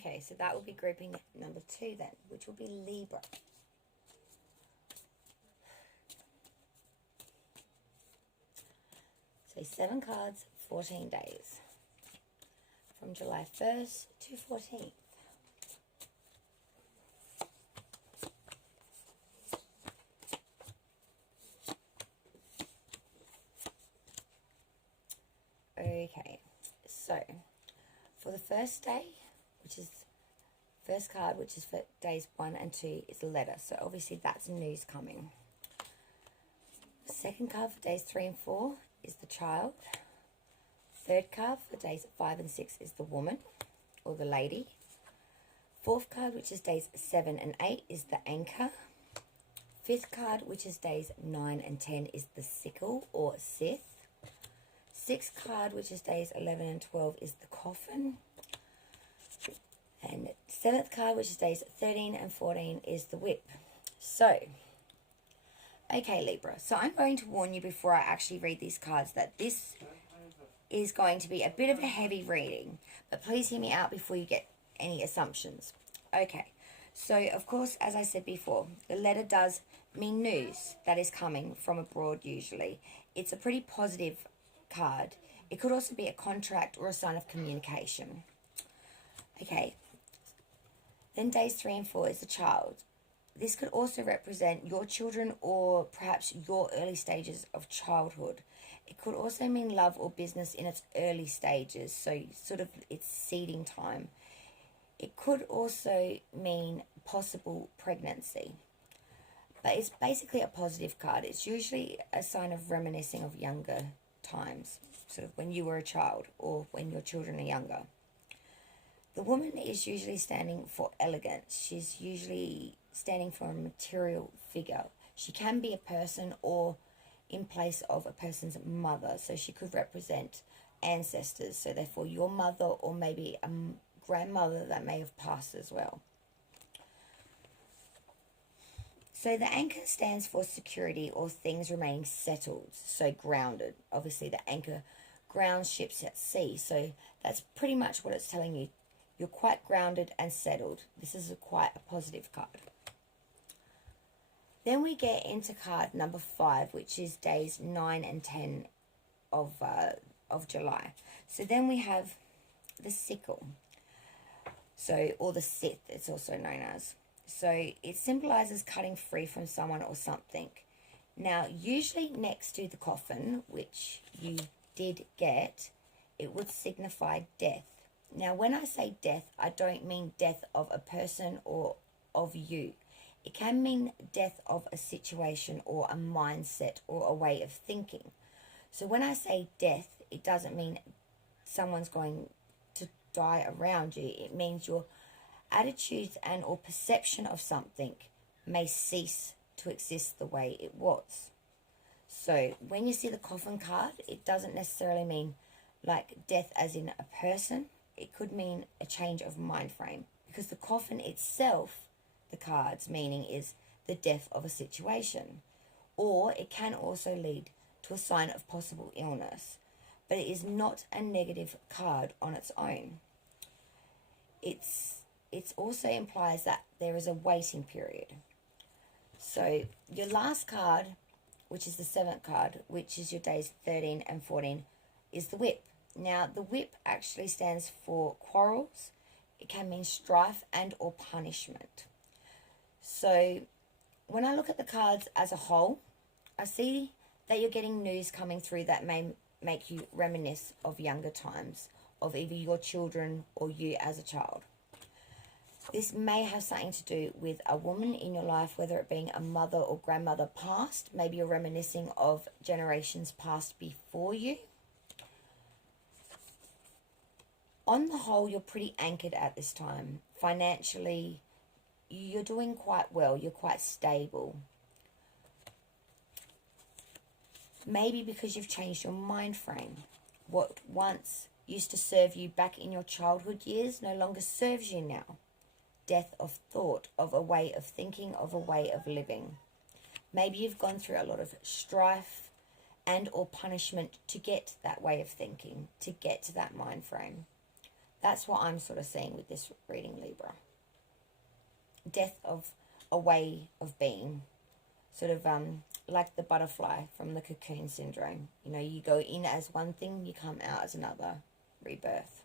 Okay, so that will be grouping number 2 then, which will be Libra. So 7 cards, 14 days. From July 1st to 14th. Okay, so for the first day, which is first card, which is for days 1 and 2, is a letter. So obviously that's news coming. Second card for days 3 and 4 is the child. Third card for days 5 and 6 is the woman or the lady. Fourth card, which is days 7 and 8, is the anchor. Fifth card, which is days 9 and 10, is the sickle or scythe. Sixth card, which is days 11 and 12, is the coffin. And seventh card, which is days 13 and 14, is the whip. So, okay, Libra. So I'm going to warn you before I actually read these cards that this is going to be a bit of a heavy reading. But please hear me out before you get any assumptions. Okay. So, of course, as I said before, the letter does mean news that is coming from abroad usually. It's a pretty positive card. It could also be a contract or a sign of communication. Okay. Then days 3 and 4 is the child. This could also represent your children or perhaps your early stages of childhood. It could also mean love or business in its early stages, so sort of its seeding time. It could also mean possible pregnancy. But it's basically a positive card. It's usually a sign of reminiscing of younger times, sort of when you were a child or when your children are younger. The woman is usually standing for elegance. She's usually standing for a material figure. She can be a person or in place of a person's mother. So she could represent ancestors. So therefore your mother or maybe a grandmother that may have passed as well. So the anchor stands for security or things remaining settled. So grounded. Obviously the anchor grounds ships at sea. So that's pretty much what it's telling you. You're quite grounded and settled. This is quite a positive card. Then we get into card number 5, which is days 9 and 10 of July. So then we have the sickle. So, or the scythe, it's also known as. So it symbolizes cutting free from someone or something. Now, usually next to the coffin, which you did get, it would signify death. Now, when I say death, I don't mean death of a person or of you. It can mean death of a situation or a mindset or a way of thinking. So when I say death, it doesn't mean someone's going to die around you. It means your attitudes and or perception of something may cease to exist the way it was. So when you see the coffin card, it doesn't necessarily mean like death as in a person. It could mean a change of mind frame, because the coffin itself, the card's meaning is the death of a situation, or it can also lead to a sign of possible illness, but it is not a negative card on its own. It also implies that there is a waiting period. So your last card, which is the 7th card, which is your days 13 and 14, is the whip. Now, the whip actually stands for quarrels. It can mean strife and or punishment. So, when I look at the cards as a whole, I see that you're getting news coming through that may make you reminisce of younger times, of either your children or you as a child. This may have something to do with a woman in your life, whether it being a mother or grandmother past. Maybe you're reminiscing of generations past before you. On the whole, you're pretty anchored at this time. Financially, you're doing quite well. You're quite stable. Maybe because you've changed your mind frame. What once used to serve you back in your childhood years no longer serves you now. Death of thought, of a way of thinking, of a way of living. Maybe you've gone through a lot of strife and or punishment to get that way of thinking, to get to that mind frame. That's what I'm sort of seeing with this reading, Libra. Death of a way of being. Sort of like the butterfly from the cocoon syndrome. You know, you go in as one thing, you come out as another. Rebirth.